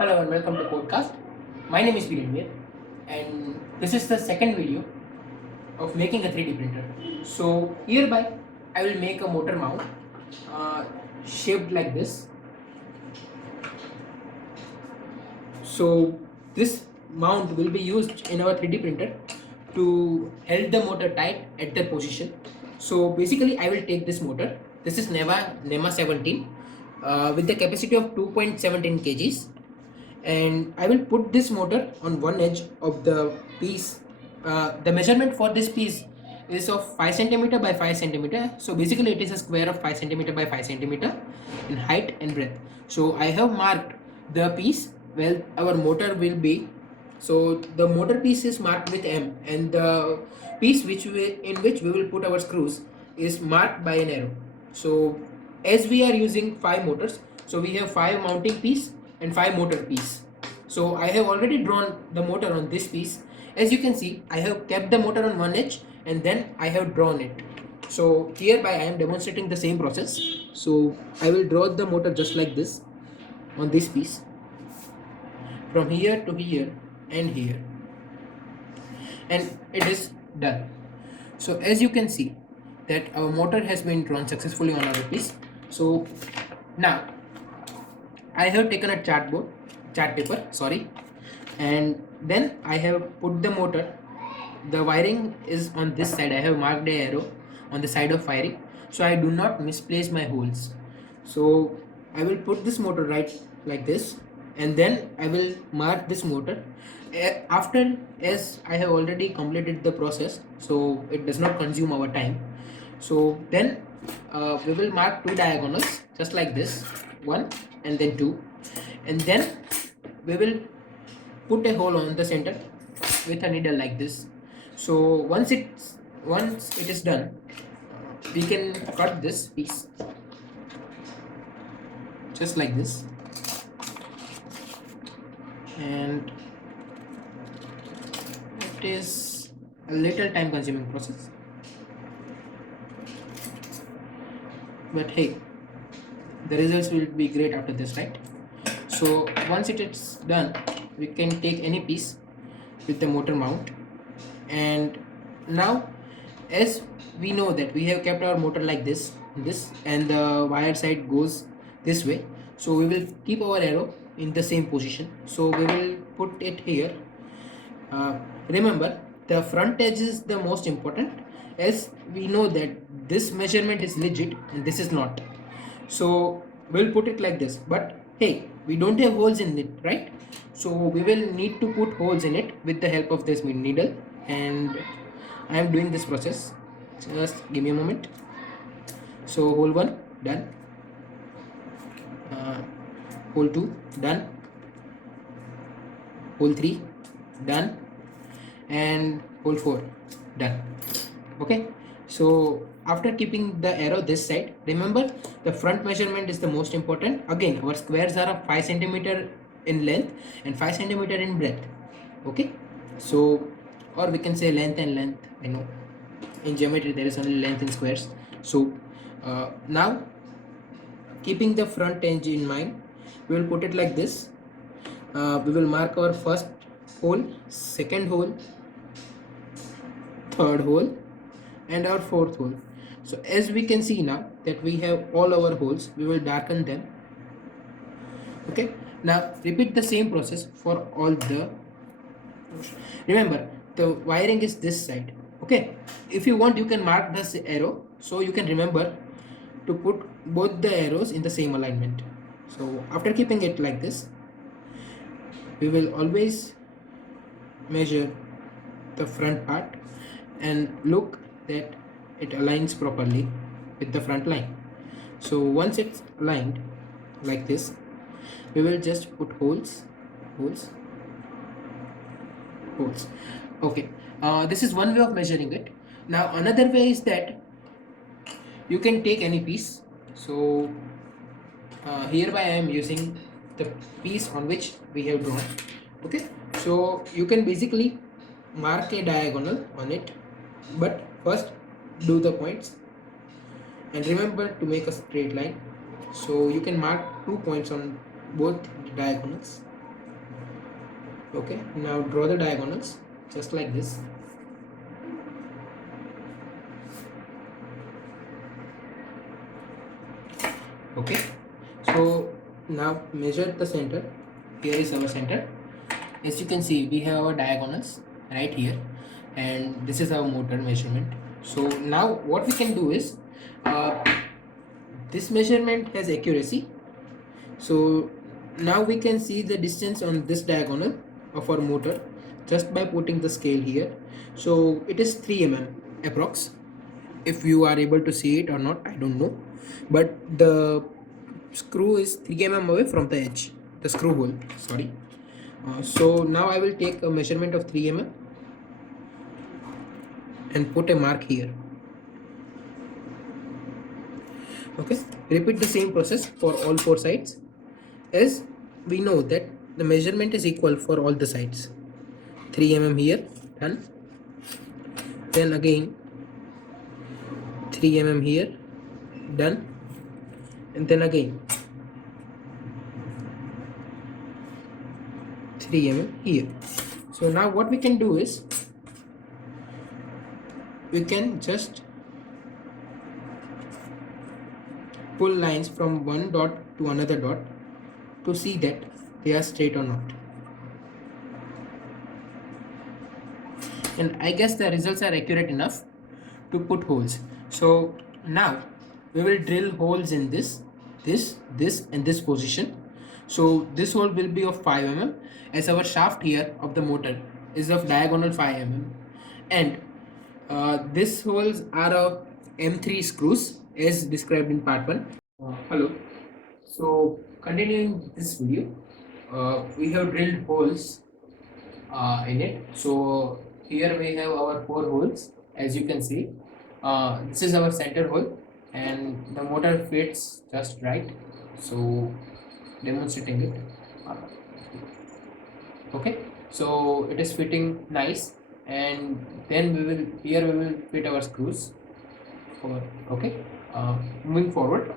Hello and welcome to podcast. My name is Virendra and this is the second video of making a 3D printer. So hereby I will make a motor mount uh, shaped like this. So this mount will be used in our 3D printer to hold the motor tight at the position. So basically I will take this motor. This is NEMA 17 with the capacity of 2.17 kgs, and I will put this motor on one edge of the piece. The measurement for this piece is of 5 centimeter by 5 centimeter. So basically it is a square of 5 centimeter by 5 centimeter in height and breadth. So I have marked the piece where our motor will be. So the motor piece is marked with M, and the piece in which we will put our screws is marked by an arrow. So as we are using 5 motors, so we have 5 mounting piece and 5 motor piece. So I have already drawn the motor on this piece. As you can see, I have kept the motor on one edge and then I have drawn it. So hereby I am demonstrating the same process. So I will draw the motor just like this on this piece, from here to here and here, and it is done. So as you can see that our motor has been drawn successfully on our piece. So now I have taken a chart paper, sorry, and then I have put the motor. The wiring is on this side. I have marked a arrow on the side of wiring, so I do not misplace my holes. So I will put this motor right like this, and then I will mark this motor. After, as I have already completed the process, so it does not consume our time. So then we will mark two diagonals just like this, one and then two, and then we will put a hole on the center with a needle like this. So once it is done, we can cut this piece just like this, and it is a little time consuming process, but hey, the results will be great after this, right? So once it is done, we can take any piece with the motor mount, and now as we know that we have kept our motor like this, and the wire side goes this way, so we will keep our arrow in the same position. So we will put it here. Remember, the front edge is the most important, as we know that this measurement is legit and this is not. So we'll put it like this, but hey, we don't have holes in it, right? So we will need to put holes in it with the help of this needle, and I am doing this process. Just give me a moment. So hole 1 done, hole 2 done, hole 3 done, and hole 4 done. Okay, so after keeping the arrow this side, remember the front measurement is the most important. Again, our squares are of 5 centimeter in length and 5 centimeter in breadth. Okay, so, or we can say length and length. I know in geometry there is only length in squares. So now, keeping the front edge in mind, we will put it like this. We will mark our first hole, second hole, third hole, and our fourth hole. So as we can see now that we have all our holes, we will darken them. Okay, now repeat the same process for all the, remember the wiring is this side. Okay, if you want, you can mark this arrow so you can remember to put both the arrows in the same alignment. So after keeping it like this, we will always measure the front part and look that it aligns properly with the front line. So once it's aligned like this, we will just put holes. Okay, this is one way of measuring it. Now another way is that you can take any piece. So hereby I am using the piece on which we have drawn. Okay, so you can basically mark a diagonal on it, but first do the points and remember to make a straight line. So you can mark 2 points on both the diagonals. Okay, now draw the diagonals just like this. Okay, so now measure the center. Here is our center. As you can see, we have our diagonals right here, and this is our motor measurement. So now what we can do is, uh, this measurement has accuracy. So now we can see the distance on this diagonal of our motor just by putting the scale here. So it is 3 mm approx. If you are able to see it or not, I don't know, but the screw is 3 mm away from the edge, the screw hole, sorry. So now I will take a measurement of 3 mm and put a mark here. Okay, repeat the same process for all four sides, as we know that the measurement is equal for all the sides. 3 mm here, done. Then again 3 mm here, done. And then again 3 mm here. So now what we can do is, we can just pull lines from one dot to another dot to see that they are straight or not. And I guess the results are accurate enough to put holes. So now we will drill holes in this, and this position. So this hole will be of 5 mm, as our shaft here of the motor is of diagonal 5 mm, and these holes are of M3 screws as described in part 1. Hello. So continuing this video, we have drilled holes in it. So here we have our 4 holes, as you can see. This is our center hole, and the motor fits just right. So demonstrating it. Okay, so it is fitting nice, and then we will fit our screws. Okay, moving forward.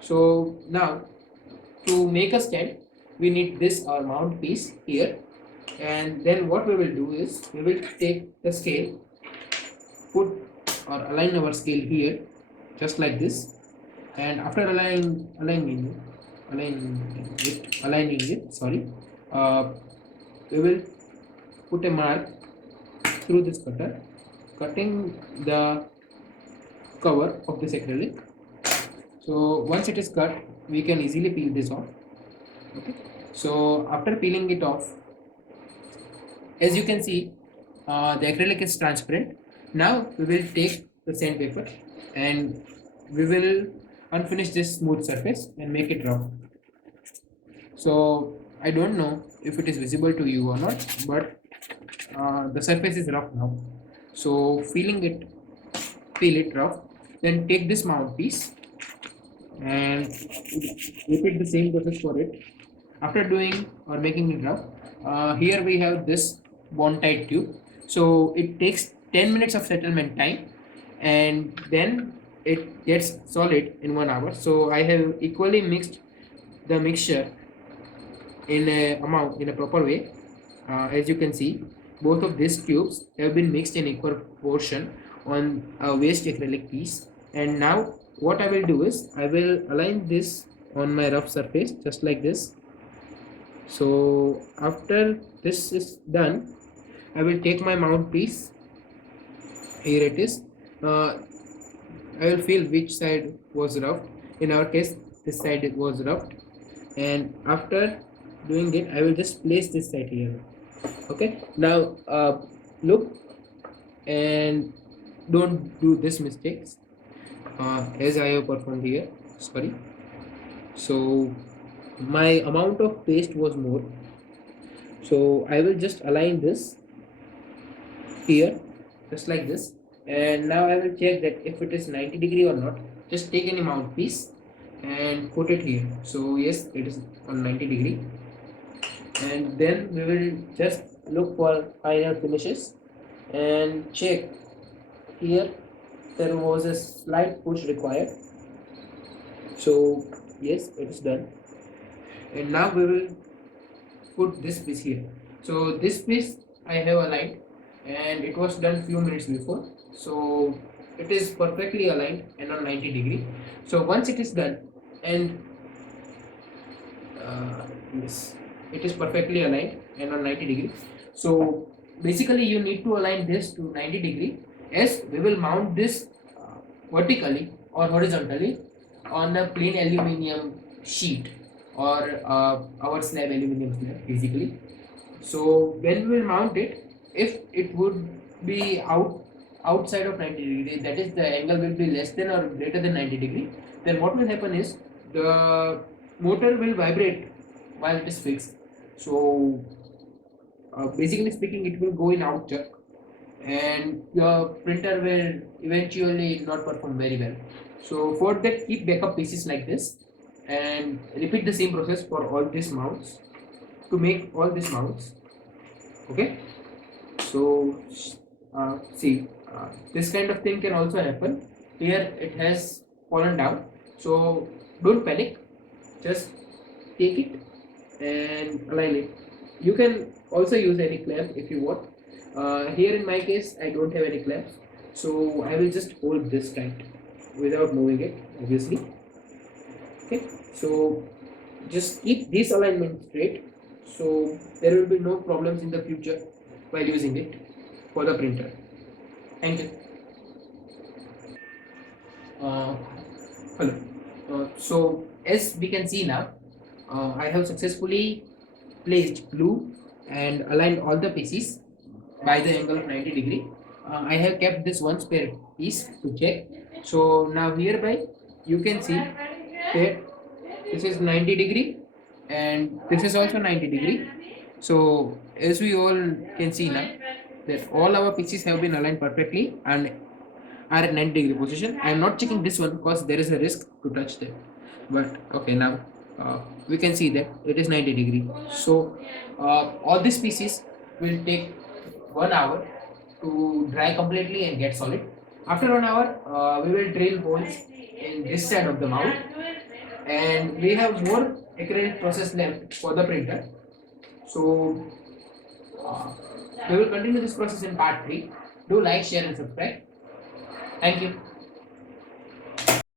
So now to make a stand, we need this our mount piece here, and then what we will do is, we will take the scale, put or align our scale here just like this, and after aligning it, sorry, we will put a mark through this cutter, cutting the cover of this acrylic. So once it is cut, we can easily peel this off. Okay, so after peeling it off, as you can see, the acrylic is transparent. Now we will take the sandpaper and we will unfinish this smooth surface and make it rough. So I don't know if it is visible to you or not, but the surface is rough now. So peel it rough. Then take this mount piece and repeat the same process for it. After doing or making it rough, here we have this bond tight tube. So it takes 10 minutes of settlement time, and then it gets solid in 1 hour. So I have equally mixed the mixture in a proper way. As you can see, both of these tubes have been mixed in equal proportion on a waste acrylic piece. And now what I will do is, I will align this on my rough surface just like this. So after this is done, I will take my mount piece. Here it is. I will feel which side was rough. In our case, this side was rough, and after doing it, I will just place this side here. Okay, now look and don't do this mistakes as I have performed here. Sorry. So my amount of paste was more, so I will just align this here just like this, and now I will check that if it is 90° or not. Just take any mount piece and put it here. So yes, it is on 90°, and then we will just look for final finishes and check. Here there was a slight push required, so yes, it is done. And now we will put this piece here. So this piece I have aligned, and it was done few minutes before. So it is perfectly aligned and on 90 degree. So once it is done, and yes, it is perfectly aligned and on 90 degree. So basically you need to align this to 90 degree, as we will mount this vertically or horizontally on a plain aluminum sheet, or our slab, aluminum slab basically. So when we will mount it, if it would be outside of 90 degree, that is the angle will be less than or greater than 90 degree, then what will happen is the motor will vibrate while it is fixed. So basically speaking, it will go in out chuck, and your printer will eventually not perform very well. So for that, keep backup pieces like this, and repeat the same process for all these mounts to make all these mounts. Okay. So see, this kind of thing can also happen. Here it has fallen down, so don't panic, just take it and align it. You can also use any clamp if you want. Here in my case I don't have any clamps, so I will just hold this tight without moving it, obviously. Okay, so just keep this alignment straight, so there will be no problems in the future while using it for the printer. Thank you. uh, Hello. So as we can see now, I have successfully placed glue and aligned all the pieces by the angle of 90 degree. I have kept this one spare piece to check. So now hereby you can see that this is 90 degree and this is also 90 degree. So as we all can see now that all our pieces have been aligned perfectly and are at 90 degree position. I am not checking this one because there is a risk to touch them. But okay, now we can see that it is 90 degree. So all these pieces will take 1 hour to dry completely and get solid. After 1 hour, we will drill holes in this side of the mount, and we have more acrylic process left for the printer. So uh, we will continue this process in part 3. Do like, share, and subscribe. Thank you.